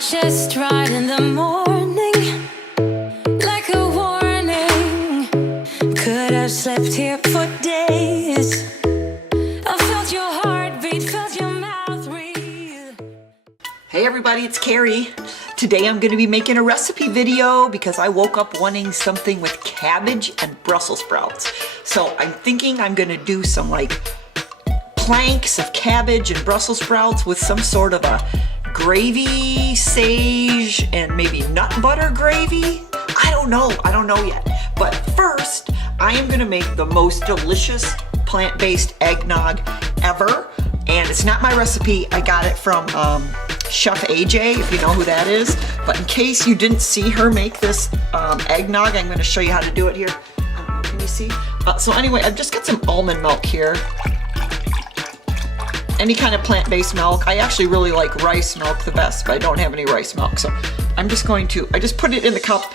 just right in the morning, like a warning. Could have slept here for days. I felt your heartbeat, felt your mouth breathe. Hey everybody, it's Carrie. Today I'm going to be making a recipe video because I woke up wanting something with cabbage and Brussels sprouts. So I'm thinking I'm going to do some like planks of cabbage and Brussels sprouts with some sort of a gravy, sage, and maybe nut butter gravy. I don't know yet. But first, I am going to make the most delicious plant-based eggnog ever. And it's not my recipe. I got it from Chef AJ, if you know who that is. But in case you didn't see her make this eggnog, I'm going to show you how to do it here. I don't know, can you see? So anyway, I've just got some almond milk here. Any kind of plant-based milk. I actually really like rice milk the best, but I don't have any rice milk. So I'm just going to, I just put it in the cup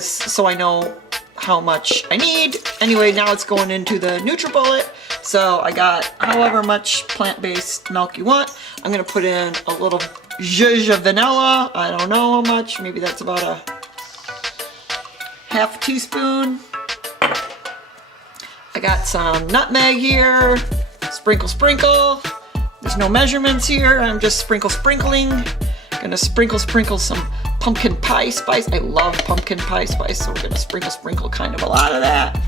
so I know how much I need. Anyway, now it's going into the NutriBullet. So I got however much plant-based milk you want. I'm gonna put in a little zhuzh of vanilla. I don't know how much, maybe that's about a half teaspoon. I got some nutmeg here. Sprinkle, sprinkle. There's no measurements here. I'm just sprinkling. Gonna sprinkle some pumpkin pie spice. I love pumpkin pie spice, so we're gonna sprinkle kind of a lot of that.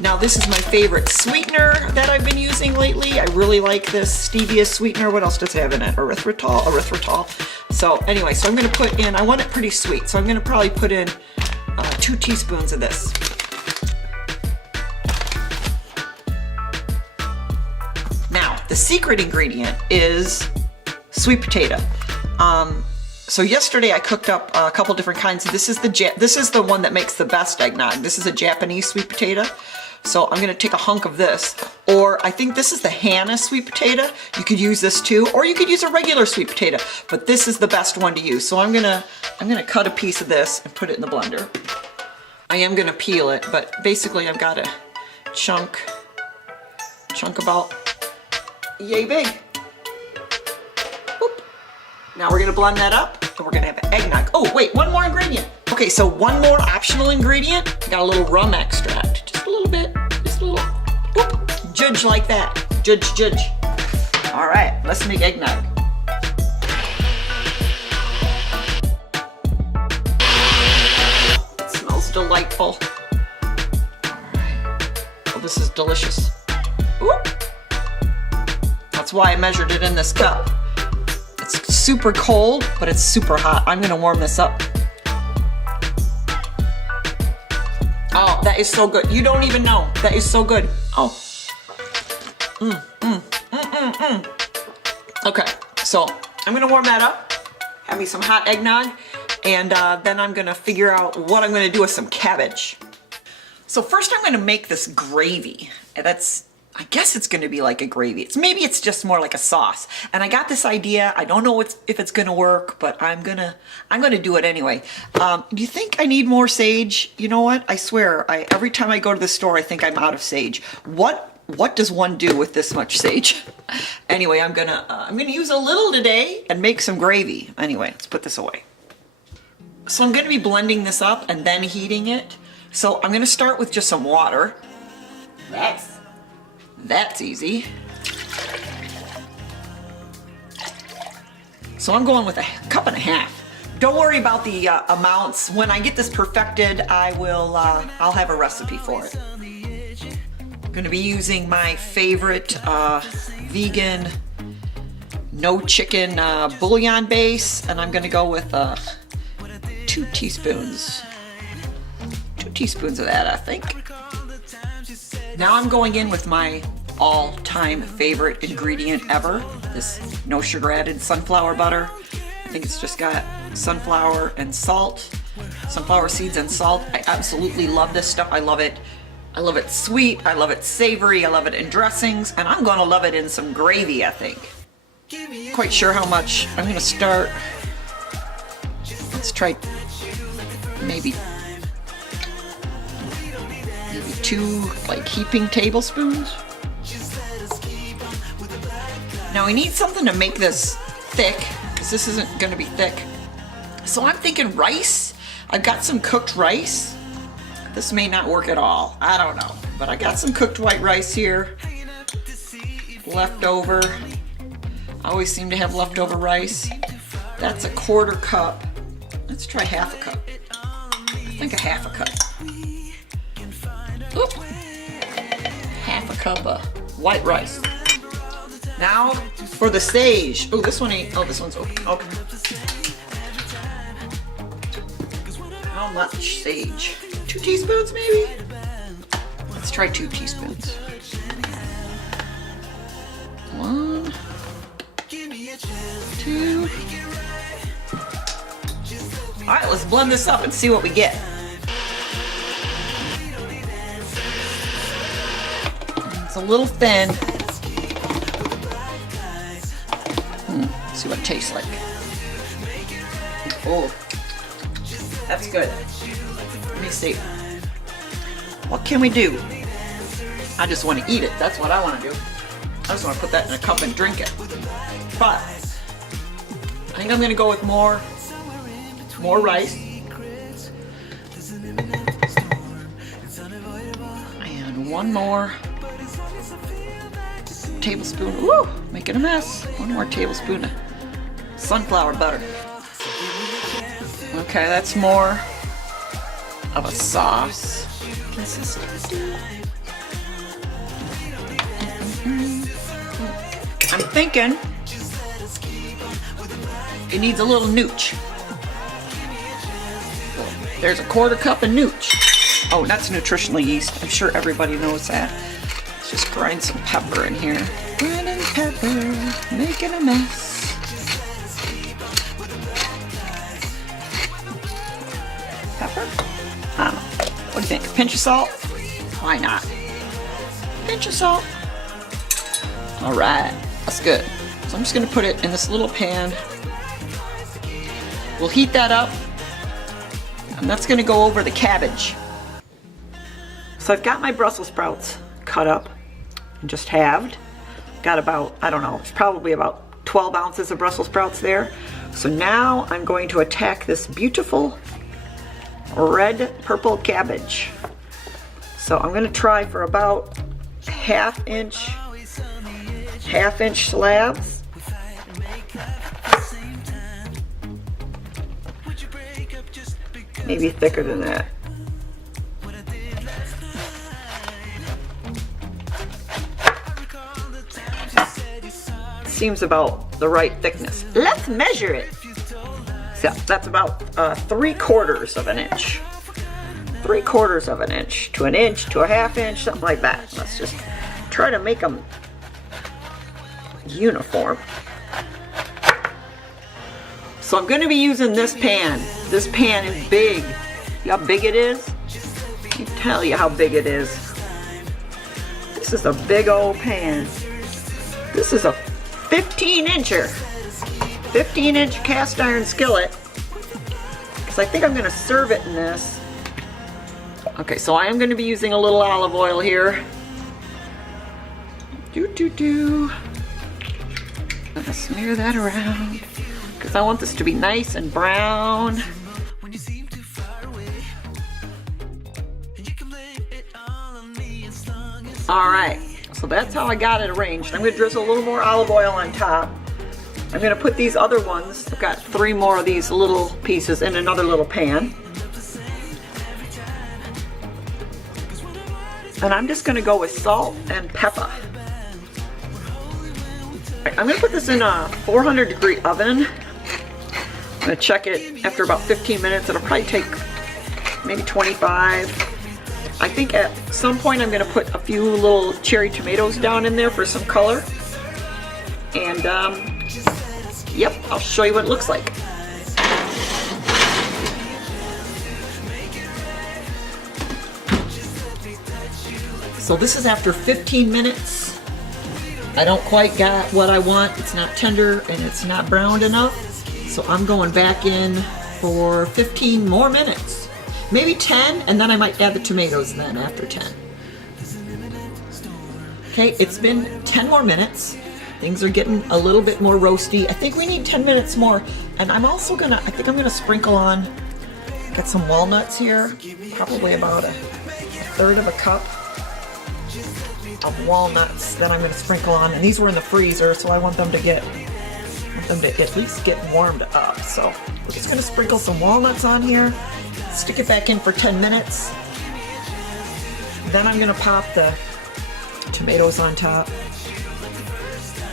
Now this is my favorite sweetener that I've been using lately. I really like this stevia sweetener. What else does it have in it? Erythritol. So anyway, so I'm gonna put in, I want it pretty sweet, so I'm gonna probably put in 2 teaspoons of this. Now, the secret ingredient is sweet potato. So yesterday I cooked up a couple different kinds. This is the one that makes the best eggnog. This is a Japanese sweet potato. So I'm gonna take a hunk of this, or I think this is the Hannah sweet potato. You could use this too, or you could use a regular sweet potato, but this is the best one to use. So I'm gonna cut a piece of this and put it in the blender. I am gonna peel it, but basically I've got a chunk about yay big. Whoop. Now we're gonna blend that up and we're gonna have eggnog. Oh wait, one more ingredient. Okay, so one more optional ingredient. I got a little rum extract, just a little bit, just a little, whoop, judge like that, judge. All right, let's make eggnog. It smells delightful. All right, oh, this is delicious. Whoop. That's why I measured it in this cup. It's super cold, but it's super hot. I'm gonna warm this up. Oh, that is so good. You don't even know. That is so good. Oh. Okay, so I'm gonna warm that up. Have me some hot eggnog, and then I'm gonna figure out what I'm gonna do with some cabbage. So first I'm gonna make this gravy. I guess it's gonna be like a gravy. Maybe it's just more like a sauce. And I got this idea. I don't know if it's gonna work, but I'm gonna do it anyway. Do you think I need more sage? You know what? I swear, every time I go to the store, I think I'm out of sage. What does one do with this much sage? Anyway, I'm gonna use a little today and make some gravy. Anyway, let's put this away. So I'm gonna be blending this up and then heating it. So I'm gonna start with just some water. That's easy. So I'm going with a cup and a half. Don't worry about the amounts. When I get this perfected, I'll have a recipe for it. I'm gonna be using my favorite vegan, no chicken bouillon base, and I'm gonna go with 2 teaspoons. 2 teaspoons of that, I think. Now I'm going in with my all-time favorite ingredient ever, this no sugar added sunflower butter. I think it's just got sunflower and salt, sunflower seeds and salt. I absolutely love this stuff. I love it sweet, I love it savory, I love it in dressings, and I'm gonna love it in some gravy, I think. Quite sure how much. I'm gonna start, let's try maybe 2 like heaping tablespoons. Now we need something to make this thick because this isn't gonna be thick. So I'm thinking rice. I've got some cooked rice. This may not work at all, I don't know. But I got some cooked white rice here, leftover. I always seem to have leftover rice. That's a 1/4 cup. Let's try 1/2 cup. I think a 1/2 cup. Oop. 1/2 cup of white rice. Now for the sage. Oh, this one ain't, oh, this one's okay. How much sage? 2 teaspoons maybe? Let's try 2 teaspoons. 1, 2. All right, let's blend this up and see what we get. It's a little thin. Let's see what it tastes like. Oh, that's good. Let me see. What can we do? I just want to eat it. That's what I want to do. I just want to put that in a cup and drink it. But I think I'm going to go with more rice. And 1 more tablespoon. Woo! Making a mess. 1 more tablespoon of sunflower butter. Okay, that's more of a sauce consistency. I'm thinking it needs a little nooch. There's a 1/4 cup of nooch. Oh, that's nutritional yeast. I'm sure everybody knows that. Let's just grind some pepper in here. Grinding pepper, making a mess. Pepper? I don't know. What do you think? A pinch of salt? Why not? Pinch of salt. All right, that's good. So I'm just gonna put it in this little pan. We'll heat that up, and that's gonna go over the cabbage. So I've got my Brussels sprouts cut up and just halved. Got about, I don't know, it's probably about 12 ounces of Brussels sprouts there. So now I'm going to attack this beautiful red purple cabbage. So I'm gonna try for about 1/2 inch slabs. Maybe thicker than that. Seems about the right thickness. Let's measure it. So that's about 3/4 of an inch. 3/4 of an inch to an inch to a 1/2 inch, something like that. Let's just try to make them uniform. So I'm going to be using this pan. This pan is big. See how big it is? I can tell you how big it is. This is a big old pan. This is a 15-incher. 15-inch cast iron skillet. Because I think I'm going to serve it in this. Okay, so I am going to be using a little olive oil here. I'm gonna smear that around because I want this to be nice and brown. Alright, so that's how I got it arranged. I'm going to drizzle a little more olive oil on top. I'm going to put these other ones, I've got 3 more of these little pieces in another little pan. And I'm just going to go with salt and pepper. I'm going to put this in a 400-degree oven. I'm going to check it after about 15 minutes. It'll probably take maybe 25. I think at some point I'm going to put a few little cherry tomatoes down in there for some color. And yep, I'll show you what it looks like. So this is after 15 minutes. I don't quite got what I want. It's not tender and it's not browned enough. So I'm going back in for 15 more minutes. Maybe 10, and then I might add the tomatoes then after 10. Okay, it's been 10 more minutes. Things are getting a little bit more roasty. I think we need 10 minutes more. And I'm also gonna, I think I'm gonna sprinkle on, got some walnuts here, probably about a third of a cup of walnuts that I'm gonna sprinkle on. And these were in the freezer, so I want them to at least get warmed up. So we're just gonna sprinkle some walnuts on here, stick it back in for 10 minutes. Then I'm gonna pop the tomatoes on top.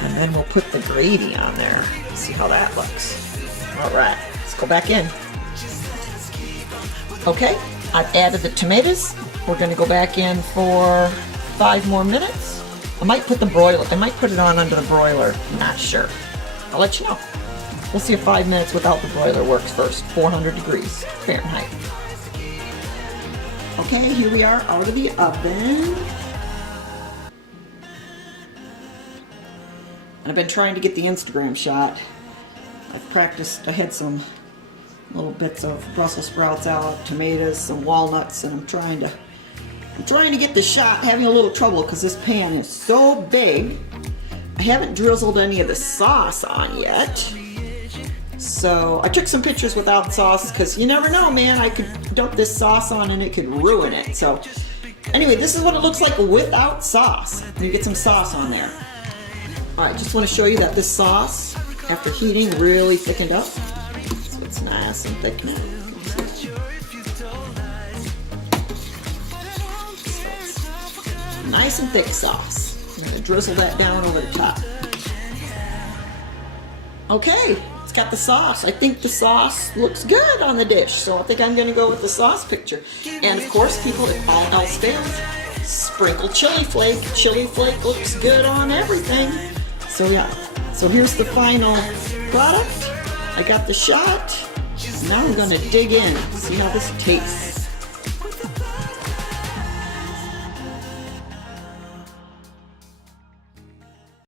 And then we'll put the gravy on there. See how that looks. All right, let's go back in. Okay, I've added the tomatoes. We're gonna go back in for 5 more minutes. I might put it on under the broiler, I'm not sure. I'll let you know. We'll see if 5 minutes without the broiler works first. 400 degrees Fahrenheit. Okay, here we are out of the oven. I've been trying to get the Instagram shot. I've practiced, I had some little bits of Brussels sprouts out, tomatoes, some walnuts, and I'm trying to get the shot, having a little trouble because this pan is so big. I haven't drizzled any of the sauce on yet. So I took some pictures without sauce because you never know, man, I could dump this sauce on and it could ruin it. So anyway, this is what it looks like without sauce. You get some sauce on there. Alright, just want to show you that this sauce, after heating, really thickened up. So it's nice and thick now. So nice and thick sauce. I'm going to drizzle that down over the top. Okay, it's got the sauce. I think the sauce looks good on the dish, so I think I'm going to go with the sauce picture. And of course, people, if all else fails, sprinkle chili flake. Chili flake looks good on everything. So yeah, so here's the final product. I got the shot. Now I'm gonna dig in, see how this tastes.